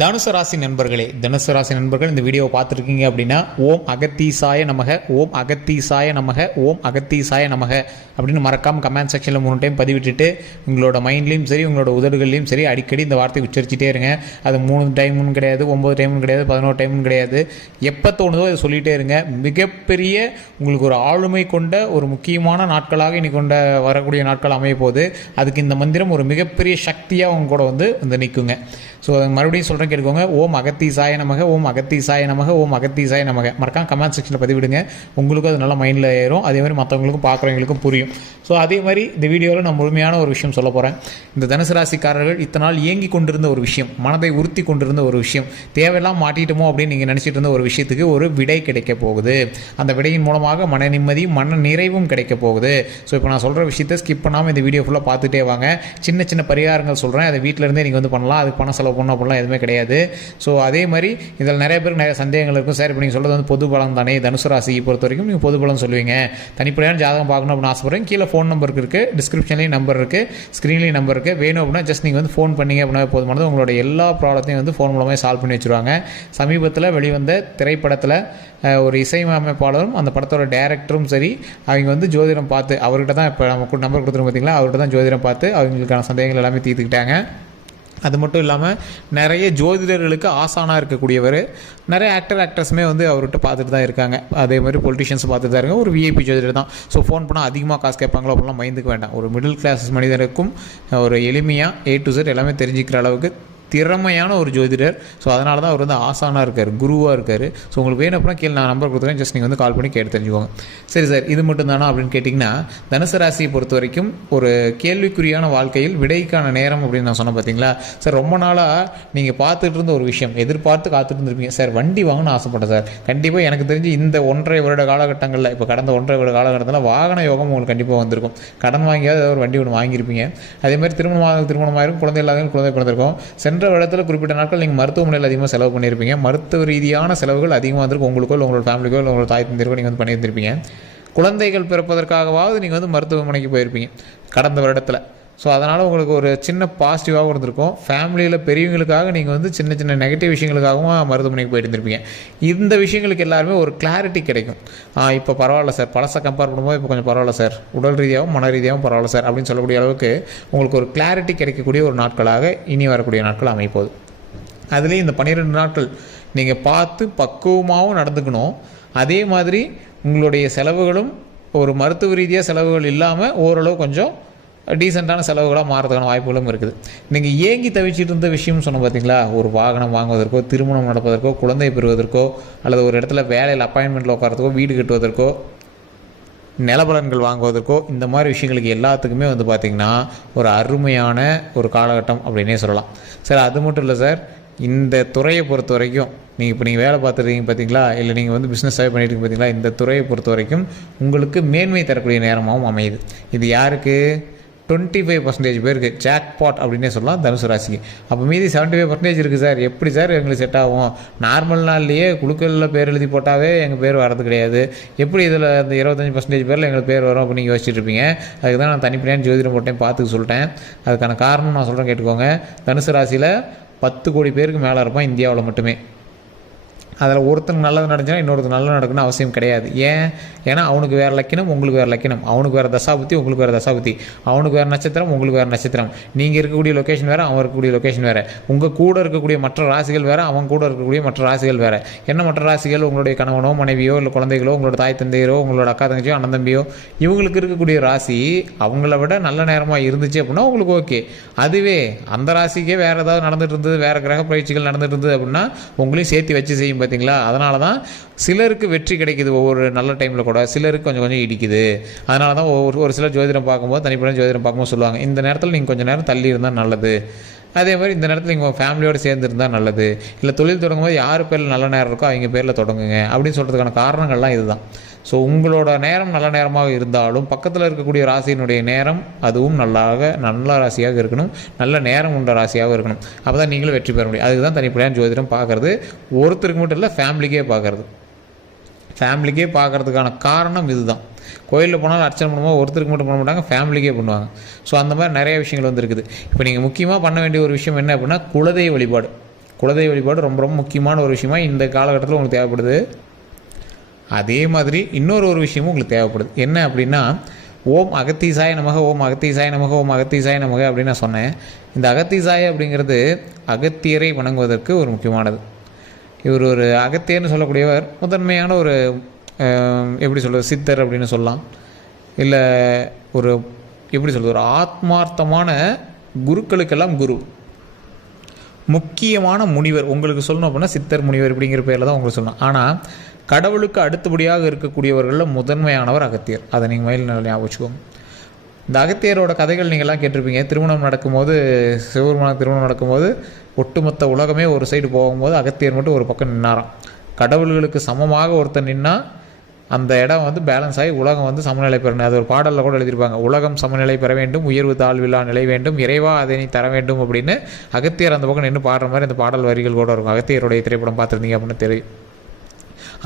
தனுசு ராசி நண்பர்களே, தனுசு ராசி நண்பர்கள் இந்த வீடியோவை பார்த்துருக்கீங்க அப்படின்னா, ஓம் அகத்தீசாய நமக, ஓம் அகத்தீசாய நமக, ஓம் அகத்தீசாய நமக அப்படின்னு மறக்காமல் கமெண்ட் செக்ஷனில் 3 டைம் பதிவிட்டுட்டு உங்களோட மைண்ட்லேயும் சரி உங்களோட உதடுகள்லையும் சரி அடிக்கடி இந்த வார்த்தையை உச்சரிச்சிட்டே இருங்க. அது 3 டைமும் கிடையாது, 9 டைமும் கிடையாது, 11 டைமும் கிடையாது. எப்போ தோணுதோ அதை சொல்லிகிட்டே இருங்க. மிகப்பெரிய உங்களுக்கு ஒரு ஆளுமை கொண்ட ஒரு முக்கியமான நாட்களாக இன்னைக்கு கொண்ட வரக்கூடிய நாட்கள் அமைய போகுது. அதுக்கு இந்த மந்திரம் ஒரு மிகப்பெரிய சக்தியாக அவங்க கூட வந்து நிற்குங்க. ஸோ மறுபடியும் சொல்கிறேன், கேட்டுக்கோங்க. ஓம் அகத்தீசாய நமக, ஓம் அகத்தீசாய நமக, ஓம் அகத்தீசாய நமக மறக்காம கமெண்ட் செக்ஷனில் பதிவிடுங்க. உங்களுக்கும் அது நல்லா மைண்டில் ஏறும். அதே மாதிரி மற்றவங்களுக்கும் பார்க்குறவங்களுக்கும் புரியும். ஸோ அதே மாதிரி இந்த வீடியோவில் நான் முழுமையான ஒரு விஷயம் சொல்ல போகிறேன். இந்த தனுசு ராசிக்காரர்கள் இத்தனை நாள் இயங்கி கொண்டிருந்த ஒரு விஷயம், மனதை உறுத்தி கொண்டிருந்த ஒரு விஷயம், தேவையெல்லாம் மாட்டிட்டோமோ அப்படின்னு நீங்கள் நினச்சிட்டு இருந்த ஒரு விஷயத்துக்கு ஒரு விடை கிடைக்க போகுது. அந்த விடையின் மூலமாக மன நிம்மதியும் மன நிறைவும் கிடைக்க போகுது. ஸோ இப்போ நான் சொல்கிற விஷயத்தை ஸ்கிப் பண்ணாமல் இந்த வீடியோ ஃபுல்லாக பார்த்துட்டே வாங்க. சின்ன சின்ன பரிகாரங்கள் சொல்கிறேன், அதை வீட்டிலேருந்தே நீங்கள் வந்து பண்ணலாம். அதுக்கு பணம் செலவு பண்ணணும் அப்படிலாம் எதுவுமே கிடையாது. ஸோ அதே மாதிரி இதில் நிறைய பேருக்கு நிறைய சந்தேகங்கள் இருக்கும். சார் இப்போ நீங்கள் சொல்கிறது வந்து பொது பலம் தானே, தனுசு ராசியை பொறுத்த வரைக்கும் நீங்கள் பொது பலம் சொல்லுவீங்க, தனிப்படையான ஜாதகம் பார்க்கணும் அப்படின்னு ஆசைப்படுறேன். கீழே ஃபோன் நம்பருக்கு இருக்குது, டிஸ்கிரிப்ஷன்லேயும் நம்பர் இருக்குது, ஸ்க்ரீன்லேயும் நம்பர் இருக்குது. வேணும் அப்படின்னா ஜஸ்ட் நீங்கள் வந்து ஃபோன் பண்ணிங்க அப்படின்னா போதுமானது. உங்களோட எல்லா ப்ராப்ளத்தையும் வந்து ஃபோன் மூலமாக சால்வ் பண்ணி வச்சுருவாங்க. சமீபத்தில் வெளிவந்த திரைப்படத்தில் ஒரு இசையமைப்பாளரும் அந்த படத்தோட டைரக்டரும் சரி, அவங்க வந்து ஜோதிடம் பார்த்து அவர்கிட்ட தான் இப்போ நம்ம நம்பர் கொடுத்துருவோம் பார்த்தீங்களா, அவர்கிட்ட தான் ஜோதிடம் பார்த்து அவங்களுக்கான சந்தேகங்கள் எல்லாமே தீர்த்துக்கிட்டாங்க. அது மட்டும் இல்லாமல் நிறைய ஜோதிடர்களுக்கு ஆசானாக இருக்கக்கூடியவர், நிறைய ஆக்ட்ரஸுமே வந்து அவர்கிட்ட பார்த்துட்டு தான் இருக்காங்க. அதே மாதிரி பொலிட்டிஷியன்ஸ் பார்த்துட்டு தான் இருக்காங்க. ஒரு விஐபி ஜோதிடர் தான். ஸோ ஃபோன் பண்ணால் அதிகமாக காசு கேட்பாங்களோ அப்படிலாம் மைந்துக்கு வேண்டாம். ஒரு மிடில் கிளாஸ் மனிதனுக்கும் ஒரு எளிமையாக A to Z எல்லாமே தெரிஞ்சுக்கிற அளவுக்கு திறமையான ஒரு ஜோதிடர். ஸோ அதனால தான் அவர் வந்து ஆசானாக இருக்கார், குருவாக இருக்கார். ஸோ உங்களுக்கு வேணும் அப்படின்னா கீழே நான் நம்பர் கொடுத்துருக்கேன், ஜஸ்ட் நீங்கள் வந்து கால் பண்ணி கேட்டு தெரிஞ்சுக்கோங்க. சரி சார், இது மட்டும் தானா அப்படின்னு கேட்டிங்கன்னா, தனுசு ராசியை பொறுத்த வரைக்கும் ஒரு கேள்விக்குறியான வாழ்க்கையில் விடைக்கான நேரம் அப்படின்னு நான் சொன்னேன் பார்த்தீங்களா. சார் ரொம்ப நாளாக நீங்கள் பார்த்துட்டு இருந்த ஒரு விஷயம், எதிர்பார்த்து காத்துட்டு இருந்திருப்பீங்க. சார் வண்டி வாங்கணும்னு ஆசைப்பட்டேன் சார். கண்டிப்பாக எனக்கு தெரிஞ்சு இந்த 1.5 வருட காலகட்டங்களில், இப்போ கடந்த 1.5 வருட காலகட்டத்தில் வாகன யோகம் உங்களுக்கு கண்டிப்பாக வந்திருக்கும். கடன் வாங்கியாவது ஒரு வண்டி ஒன்று வாங்கியிருப்பீங்க. அதே மாதிரி திருமணமாயிருக்கும், குழந்தை இல்லாத குழந்தை பிறந்திருக்கும். சென்ற இடத்துல குறிப்பிட்ட நாட்கள் நீங்கள் மருத்துவமனையில் அதிகமாக செலவு பண்ணியிருப்பீங்க. மருத்துவ ரீதியான செலவுகள் அதிகமாக வந்திருக்கும். உங்களுக்கோ இல்லை உங்களோட ஃபேமிலிக்கோ இல்லை உங்களோட தாய் தந்தையருக்கோ நீங்கள் வந்து பண்ணியிருந்திருப்பீங்க. குழந்தைகள் பிறப்பதற்காகவாவது நீங்கள் வந்து மருத்துவமனைக்கு போயிருப்பீங்க கடந்த வருடத்தில். ஸோ அதனால் உங்களுக்கு ஒரு சின்ன பாசிட்டிவாகவும் இருந்திருக்கும். ஃபேமிலியில் பெரியவங்களுக்காக நீங்கள் வந்து சின்ன சின்ன நெகட்டிவ் விஷயங்களுக்காகவும் மருத்துவமனைக்கு போயிட்டு இருந்திருப்பீங்க. இந்த விஷயங்களுக்கு எல்லாருமே ஒரு கிளாரிட்டி கிடைக்கும். இப்போ பரவாயில்ல சார், பழசை கம்பேர் பண்ணும்போது இப்போ கொஞ்சம் பரவாயில்ல சார், உடல் ரீதியாகவும் மன ரீதியாகவும் பரவாயில்ல சார் அப்படின்னு சொல்லக்கூடிய அளவுக்கு உங்களுக்கு ஒரு கிளாரிட்டி கிடைக்கக்கூடிய ஒரு நாட்களாக இனி வரக்கூடிய நாட்கள் அமைப்போகுது. அதுலேயும் இந்த 12 நாட்கள் நீங்கள் பார்த்து பக்குவமாகவும் நடந்துக்கணும். அதே மாதிரி உங்களுடைய செலவுகளும் ஒரு மருத்துவ ரீதியாக செலவுகள் இல்லாமல் ஓரளவு கொஞ்சம் டீசெண்டான செலவுகளாக மாறதுக்கான வாய்ப்புகளும் இருக்குது. நீங்கள் ஏங்கி தவிச்சிட்டு இருந்த விஷயம்னு சொன்ன பார்த்தீங்களா, ஒரு வாகனம் வாங்குவதற்கோ, திருமணம் நடப்பதற்கோ, குழந்தை பெறுவதற்கோ, அல்லது ஒரு இடத்துல வேலையில் அப்பாயின்மெண்ட்டில் உட்காரத்துக்கோ, வீடு கட்டுவதற்கோ, நிலபலன்கள் வாங்குவதற்கோ, இந்த மாதிரி விஷயங்களுக்கு எல்லாத்துக்குமே வந்து பார்த்திங்கன்னா ஒரு அருமையான ஒரு காலகட்டம் அப்படின்னே சொல்லலாம். சார் அது மட்டும் இல்லை சார், இந்த துறையை பொறுத்த வரைக்கும் நீங்கள் வேலை பார்த்துருக்கீங்க பார்த்தீங்களா, இல்லை நீங்கள் வந்து பிஸ்னஸாகவே பண்ணிட்டு பார்த்தீங்களா, இந்த துறையை பொறுத்த வரைக்கும் உங்களுக்கு மேன்மை தரக்கூடிய நேரமாகவும் அமையுது. இது யாருக்கு? 25% பேருக்கு ஜாக்பாட் அப்படின்னே சொல்லலாம் தனுசு ராசிக்கு. அப்போ மீதி 75% இருக்குது சார். எப்படி சார் எங்களுக்கு செட் ஆகும்? நார்மல் நாள்லேயே குழுக்களில் பேர் எழுதி போட்டாவே எங்கள் பேர் வரது கிடையாது. எப்படி இதில் அந்த 25% பேரில் எங்களுக்கு பேர் வரும் அப்படின்னு யோசிச்சுட்டு இருப்பீங்க. அதுக்கு தான் நான் தனிப்படையான ஜோதிடம் போட்டேன், பார்த்துக்க சொல்லிட்டேன். அதுக்கான காரணம் நான் சொல்கிறேன், கேட்டுக்கோங்க. தனுசு ராசியில் 10 கோடி பேருக்கு மேலே இருப்பான் இந்தியாவில் மட்டுமே. அதில் ஒருத்தனுக்கு நல்லது நடந்துச்சுன்னா இன்னொருத்தர் நல்லது நடக்கணும்னு அவசியம் கிடையாது. ஏன்னா அவனுக்கு வேறு லக்கினம், உங்களுக்கு வேறு லக்கினம். அவனுக்கு வேறு தசாபுத்தி, உங்களுக்கு வேறு தசாபுத்தி. அவனுக்கு வேறு நட்சத்திரம், உங்களுக்கு வேறு நட்சத்திரம். நீங்கள் இருக்கக்கூடிய லொக்கேஷன் வேறு, அவன் இருக்கக்கூடிய லொக்கேஷன் வேறு. உங்கள் கூட இருக்கக்கூடிய மற்ற ராசிகள் வேறு, அவன் கூட இருக்கக்கூடிய மற்ற ராசிகள் வேறு. என்ன மற்ற ராசிகள்? உங்களுடைய கணவனோ மனைவியோ இல்லை குழந்தைகளோ, உங்களோட தாய் தந்தையரோ, உங்களோட அக்கா தங்கச்சியோ அண்ணன் தம்பியோ, இவங்களுக்கு இருக்கக்கூடிய ராசி அவங்கள விட நல்ல நேரமாக இருந்துச்சு அப்படின்னா உங்களுக்கு ஓகே. அதுவே அந்த ராசிக்கே வேறு ஏதாவது நடந்துட்டு இருந்தது, வேறு கிரக பயிற்சிகள் நடந்துட்டு இருந்தது அப்படின்னா உங்களையும் சேர்த்து வச்சு செய்யும் பார்த்தீங்களா. அதனால தான் சிலருக்கு வெற்றி கிடைக்குது ஒவ்வொரு நல்ல டைமில் கூட, சிலருக்கு கொஞ்சம் கொஞ்சம் இடிக்குது. அதனால தான் ஒரு சிலர் ஜோதிடம் பார்க்கும்போது, தனிப்பட்ட ஜோதிடம் பார்க்கும்போது சொல்லுவாங்க, இந்த நேரத்தில் நீங்கள் கொஞ்சம் நேரம் தள்ளி இருந்தால் நல்லது. அதே மாதிரி இந்த நேரத்தில் நீங்கள் ஃபேமிலியோடு சேர்ந்து இருந்தால் நல்லது. இல்லை தொழில் தொடங்கும்போது யார் பேரில் நல்ல நேரம் இருக்கோ அவங்க பேரில் தொடங்குங்க அப்படின்னு சொல்கிறதுக்கான காரணங்கள்லாம் இதுதான். ஸோ உங்களோட நேரம் நல்ல நேரமாக இருந்தாலும் பக்கத்தில் இருக்கக்கூடிய ராசியினுடைய நேரம் அதுவும் நல்ல ராசியாக இருக்கணும், நல்ல நேரம் உண்ட ராசியாக இருக்கணும். அப்போ தான் நீங்களும் வெற்றி பெற முடியும். அதுக்கு தான் தனிப்படையான ஜோதிடம் பார்க்குறது. ஒருத்தருக்கு மட்டும் இல்லை, ஃபேமிலிக்கே பார்க்குறது. ஃபேமிலிக்கே பார்க்குறதுக்கான காரணம் இதுதான். கோயிலில் போனாலும் அர்ச்சனை பண்ணும்போது ஒருத்தருக்கு மட்டும் பண்ண மாட்டாங்க, ஃபேமிலிக்கே பண்ணுவாங்க. ஸோ அந்த மாதிரி நிறைய விஷயங்கள் வந்து இருக்குது. இப்போ நீங்கள் முக்கியமாக பண்ண வேண்டிய ஒரு விஷயம் என்ன அப்படின்னா குலதெய்வ வழிபாடு. குலதெய்வ வழிபாடு ரொம்ப ரொம்ப முக்கியமான ஒரு விஷயமா இந்த காலகட்டத்தில் உங்களுக்கு தேவைப்படுது. அதே மாதிரி இன்னொரு விஷயமும் உங்களுக்கு தேவைப்படுது. என்ன அப்படின்னா, ஓம் அகத்தீசாய நமக, ஓம் அகத்தீசாய நமக, ஓம் அகத்தீசாய நமக அப்படின்னு நான் சொன்னேன். இந்த அகத்தீசாய அப்படிங்கிறது அகத்தியரை வணங்குவதற்கு ஒரு முக்கியமானது. இவர் ஒரு அகத்தியர்னு சொல்லக்கூடியவர் முதன்மையான ஒரு எப்படி சொல்கிறது, சித்தர் அப்படின்னு சொல்லலாம். இல்லை ஒரு எப்படி சொல்கிறது, ஒரு ஆத்மார்த்தமான குருக்களுக்கெல்லாம் குரு, முக்கியமான முனிவர். உங்களுக்கு சொல்லணும் அப்படின்னா சித்தர் முனிவர் இப்படிங்கிற பேரில் தான் உங்களுக்கு சொல்லணும். ஆனால் கடவுளுக்கு அடுத்தபடியாக இருக்கக்கூடியவர்களில் முதன்மையானவர் அகத்தியர். அதை நீங்கள் மயில் ஞாபகம் வச்சுக்கோங்க. இந்த அகத்தியரோட கதைகள் நீங்கள்லாம் கேட்டிருப்பீங்க. திருமணம் நடக்கும்போது, சிவபெருமான திருமணம் நடக்கும்போது ஒட்டுமொத்த உலகமே ஒரு சைடு போகும்போது அகத்தியர் மட்டும் ஒரு பக்கம் நின்னாராம். கடவுள்களுக்கு சமமாக ஒருத்தர் நின்னா அந்த இடம் வந்து பேலன்ஸ் ஆகி உலகம் வந்து சமநிலை பெறணும். அது ஒரு பாடலில் கூட எழுதியிருப்பாங்க, உலகம் சமநிலை பெற வேண்டும், உயர்வு தாழ்வில்லா நிலை வேண்டும், இறைவா அதை நீ தர வேண்டும் அப்படின்னு அகத்தியர் அந்த பக்கம் நின்று பாடுற மாதிரி அந்த பாடல் வரிகள் கூட இருக்கும். அகத்தியருடைய திரைப்படம் பார்த்துருந்தீங்க அப்படின்னு தெரியும்.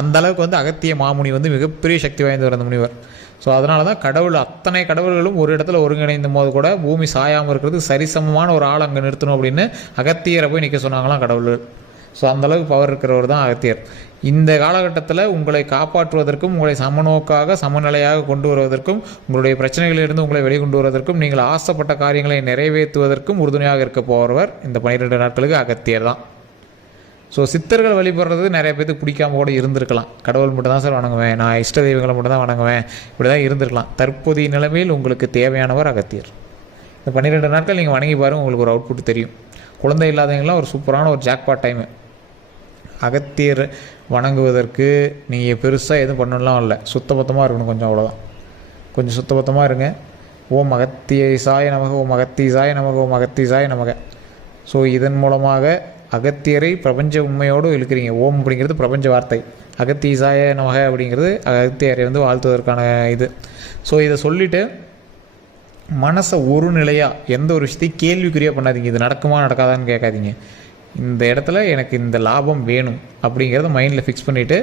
அந்த அளவுக்கு வந்து அகத்திய மாமுனி வந்து மிகப்பெரிய சக்தி வாய்ந்தவர் அந்த முனிவர். ஸோ அதனால தான் கடவுள், அத்தனை கடவுள்களும் ஒரு இடத்துல ஒருங்கிணைந்த போது கூட பூமி சாயாமல் இருக்கிறது சரிசமமான ஒரு ஆள் அங்கே நிறுத்தணும் அப்படின்னு அகத்தியரை போய் நிற்க சொன்னாங்களாம் கடவுள்கள். ஸோ அந்தளவுக்கு பவர் இருக்கிறவர் தான் அகத்தியர். இந்த காலகட்டத்தில் உங்களை காப்பாற்றுவதற்கும், உங்களை சமநோக்காக சமநிலையாக கொண்டு வருவதற்கும், உங்களுடைய பிரச்சனைகளிலிருந்து உங்களை வெளிக்கொண்டு வருவதற்கும், நீங்கள் ஆசைப்பட்ட காரியங்களை நிறைவேற்றுவதற்கும் உறுதுணையாக இருக்க போகிறவர் இந்த 12 நாட்களுக்கு அகத்தியர் தான். ஸோ சித்தர்கள் வழிபடுறது நிறைய பேருக்கு பிடிக்காம கூட இருந்திருக்கலாம். கடவுள் மட்டும் தான் சார் வணங்குவேன், நான் இஷ்ட தெய்வங்களை மட்டும் தான் வணங்குவேன், இப்படி தான் இருந்திருக்கலாம். தற்போதைய நிலைமையில் உங்களுக்கு தேவையானவர் அகத்தியர். இந்த 12 நாட்கள் நீங்கள் வணங்கி பாருங்கள், உங்களுக்கு ஒரு அவுட்புட் தெரியும். குழந்தை இல்லாதவங்களாம் ஒரு சூப்பரான ஒரு ஜாக்பாட் டைமு. அகத்தியர் வணங்குவதற்கு நீங்கள் பெருசாக எதுவும் பண்ணலாம் இல்லை, சுத்தபத்தமாக இருக்கணும் கொஞ்சம், அவ்வளோதான். கொஞ்சம் சுத்தபத்தமாக இருங்க. ஓம் அகத்தீசாய நமக, ஓம் அகத்தீசாய நமக, ஓம் அகத்தீசாய நமக. ஸோ இதன் மூலமாக அகத்தியரை பிரபஞ்ச உண்மையோடு இழுக்கிறீங்க. ஓம் அப்படிங்கிறது பிரபஞ்ச வார்த்தை, அகத்தீசாய நமக அப்படிங்கிறது அகத்தியரை வந்து வாழ்த்துவதற்கான இது. ஸோ இதை சொல்லிவிட்டு மனசை ஒரு நிலையாக எந்த ஒரு விஷயத்தையும் கேள்விக்குறியாக பண்ணாதீங்க. இது நடக்குமா நடக்காதான்னு கேட்காதீங்க. இந்த இடத்துல எனக்கு இந்த லாபம் வேணும் அப்படிங்கிறத மைண்டில் ஃபிக்ஸ் பண்ணிவிட்டு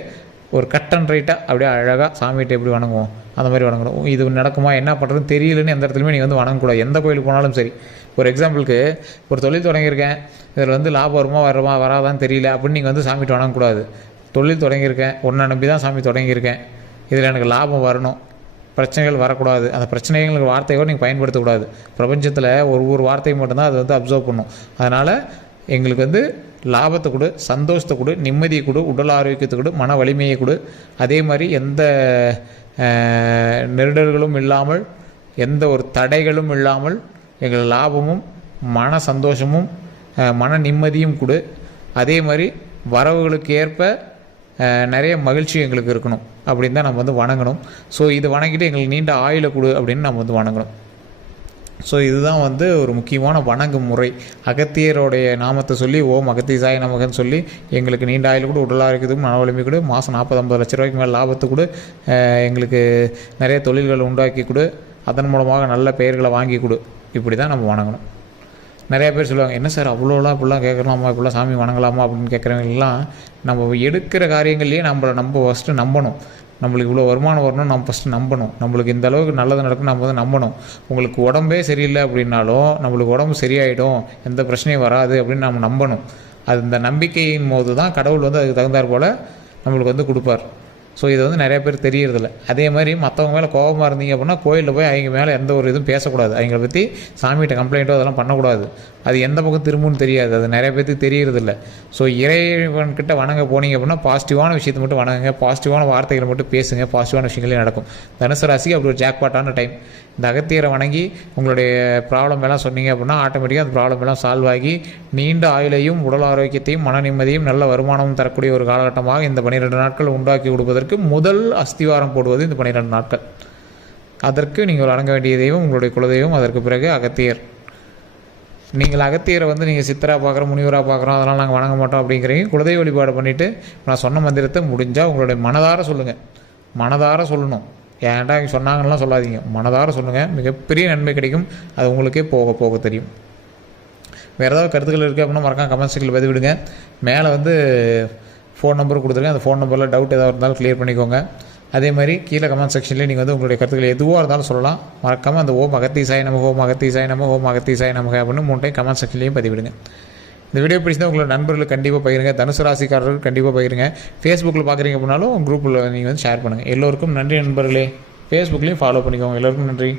ஒரு கட் அண்ட் ரைட்டாக அப்படியே அழகாக சாமிகிட்ட எப்படி வணங்குவோம் அந்த மாதிரி வணங்கணும். இது நடக்குமா என்ன பண்ணுறதுன்னு தெரியலன்னு எந்த இடத்துலையுமே நீங்கள் வந்து வணங்கக்கூடாது. எந்த கோயிலுக்கு போனாலும் சரி. ஒரு எக்ஸாம்பிளுக்கு ஒரு தொழில் தொடங்கியிருக்கேன், இதில் வந்து லாபம் வருமா வராதான்னு தெரியல அப்படின்னு நீங்கள் வந்து சாமிகிட்ட வணங்கக்கூடாது. தொழில் தொடங்கியிருக்கேன், ஒன்றை நம்பி தான் சாமி தொடங்கியிருக்கேன், இதில் எனக்கு லாபம் வரணும், பிரச்சனைகள் வரக்கூடாது, அந்த பிரச்சனைகளுக்கு வார்த்தையோடு நீங்கள் பயன்படுத்தக்கூடாது. பிரபஞ்சத்தில் ஒரு வார்த்தையை மட்டும்தான் அது வந்து அப்சர்வ் பண்ணும். அதனால் எங்களுக்கு வந்து லாபத்தை கொடு, சந்தோஷத்தை கொடு, நிம்மதியை கொடு, உடல் ஆரோக்கியத்தை கொடு, மன வலிமையை கொடு. அதே மாதிரி எந்த நெருடல்களும் இல்லாமல், எந்த ஒரு தடைகளும் இல்லாமல் எங்கள் லாபமும் மன சந்தோஷமும் மன நிம்மதியும் கொடு. அதே மாதிரி வரவுகளுக்கு ஏற்ப நிறைய மகிழ்ச்சி எங்களுக்கு இருக்கணும் அப்படின்னு தான் நம்ம வந்து வணங்கணும். ஸோ இது வணங்கிட்டு எங்களுக்கு நீண்ட ஆயுளை கொடு அப்படின்னு நம்ம வந்து வணங்கணும். ஸோ இதுதான் வந்து ஒரு முக்கியமான வணங்கும் முறை. அகத்தியருடைய நாமத்தை சொல்லி ஓம் அகத்தீசாய நமகன்னு சொல்லி எங்களுக்கு நீண்ட ஆயுள் கூட, உடல் ஆரோக்கியத்துக்கும் மன வலிமை கொடு, மாதம் 40-50 லட்ச ரூபாய்க்கு மேலே லாபத்தை கொடு, எங்களுக்கு நிறைய தொழில்களை உண்டாக்கி கொடு, அதன் மூலமாக நல்ல பெயர்களை வாங்கி கொடு, இப்படி தான் நம்ம வணங்கணும். நிறைய பேர் சொல்லுவாங்க, என்ன சார் அவ்வளோலாம் இப்படிலாம் கேட்கலாமா, இப்படிலாம் சாமி வணங்கலாமா அப்படின்னு கேட்குறவங்கலாம், நம்ம எடுக்கிற காரியங்கள்லேயே நம்ம ஃபஸ்ட்டு நம்பணும். நம்மளுக்கு இவ்வளோ வருமானம் வரணும் நம்ம ஃபஸ்ட்டு நம்பணும். நம்மளுக்கு இந்த அளவுக்கு நல்லது நடக்கும் நம்ம வந்து நம்பணும். உங்களுக்கு உடம்பே சரியில்லை அப்படின்னாலும் நம்மளுக்கு உடம்பு சரியாயிடும், எந்த பிரச்சனையும் வராது அப்படின்னு நம்ம நம்பணும். அது இந்த நம்பிக்கையின் போது தான் கடவுள் வந்து அதுக்கு தகுந்தாற் போல் நம்மளுக்கு வந்து கொடுப்பார். ஸோ இது வந்து நிறைய பேர் தெரியறதில்ல. அதே மாதிரி மற்றவங்க மேலே கோபமாக இருந்தீங்க அப்படின்னா கோயிலில் போய் அவங்க மேலே எந்த ஒரு இதுவும் பேசக்கூடாது. அவங்கள பற்றி சாமிகிட்ட கம்ப்ளைண்ட்டோ அதெல்லாம் பண்ணக்கூடாது. அது எந்த பக்கம் திரும்புன்னு தெரியாது, அது நிறைய பேருக்கு தெரியறதில்ல. ஸோ இறைவன்கிட்ட வணங்க போனீங்க அப்படின்னா பாசிட்டிவான விஷயத்தை மட்டும் வணங்குங்க, பாசிட்டிவான வார்த்தைகளை மட்டும் பேசுங்க, பாசிட்டிவான விஷயங்களே நடக்கும். தனுசு ராசிக்கு அப்படி ஒரு ஜாக்பாட்டான டைம். இந்த அகத்தியரை வணங்கி உங்களுடைய ப்ராப்ளம் எல்லாம் சொன்னீங்க அப்படின்னா ஆட்டோமேட்டிக்காக அந்த ப்ராப்ளம் எல்லாம் சால்வ் ஆகி நீண்ட ஆயுளையும் உடல் ஆரோக்கியத்தையும் மன நிம்மதியும் நல்ல வருமானமும் தரக்கூடிய ஒரு காலகட்டமாக இந்த 12 நாட்கள் உண்டாக்கி கொடுப்பதற்கு முதல் அஸ்திவாரம் போடுவது இந்த 12 நாட்கள். அதற்கு நீங்கள் வணங்க வேண்டிய தெய்வம் உங்களுடைய குலதெய்வம், அதற்கு பிறகு அகத்தியர். நீங்கள் அகத்தியரை வந்து நீங்கள் சித்தராக பார்க்குறோம், முனிவராக பார்க்குறோம், அதனால் நாங்கள் வணங்க மாட்டோம் அப்படிங்கிறீங்க. குலதெய்வ வழிபாடு பண்ணிவிட்டு நான் சொன்ன மந்திரத்தை முடிஞ்சால் உங்களுடைய மனதார சொல்லுங்கள். மனதார சொல்லணும், ஏன்டா இங்கே சொன்னாங்கலாம் சொல்லாதீங்க, மனதார சொல்லுங்கள். மிகப்பெரிய நன்மை கிடைக்கும். அது உங்களுக்கே போக போக தெரியும். வேறு ஏதாவது கருத்துக்கள் இருக்குது அப்படின்னா மறக்காம கமெண்ட் செக்ஷனில் பதிவிடுங்க. மேலே வந்து ஃபோன் நம்பர் கொடுத்துருக்கேன், அந்த ஃபோன் நம்பரில் டவுட் ஏதாவது இருந்தாலும் க்ளியர் பண்ணிக்கோங்க. அதே மாதிரி கீழே கமெண்ட் செக்ஷன்லேயே நீங்கள் வந்து உங்களுடைய கருத்துக்கள் எதுவாக இருந்தாலும் சொல்லலாம். மறக்காமல் அந்த ஓம் அகத்தீசாய நமக, ஓம் அகத்தீசாய நமக, ஓம் அகத்தீசாய நமக அப்படின்னு 3 டைம் கமெண்ட் செக்ஷன்லேயும் பதிவிடுங்க. இந்த வீடியோ பிடிச்சா உங்களோட நண்பர்களுக்கு கண்டிப்பாக பகிருங்க. தனுசு ராசிக்காரர்களுக்கு கண்டிப்பாக பகிருங்க. ஃபேஸ்புக்கில் பார்க்குறீங்க அப்படின்னாலும் குரூப்பில் நீங்கள் வந்து ஷேர் பண்ணுங்கள். எல்லோருக்கும் நன்றி நண்பர்களே. ஃபேஸ்புக்லேயும் ஃபாலோ பண்ணிக்கோங்க. எல்லோருக்கும் நன்றி.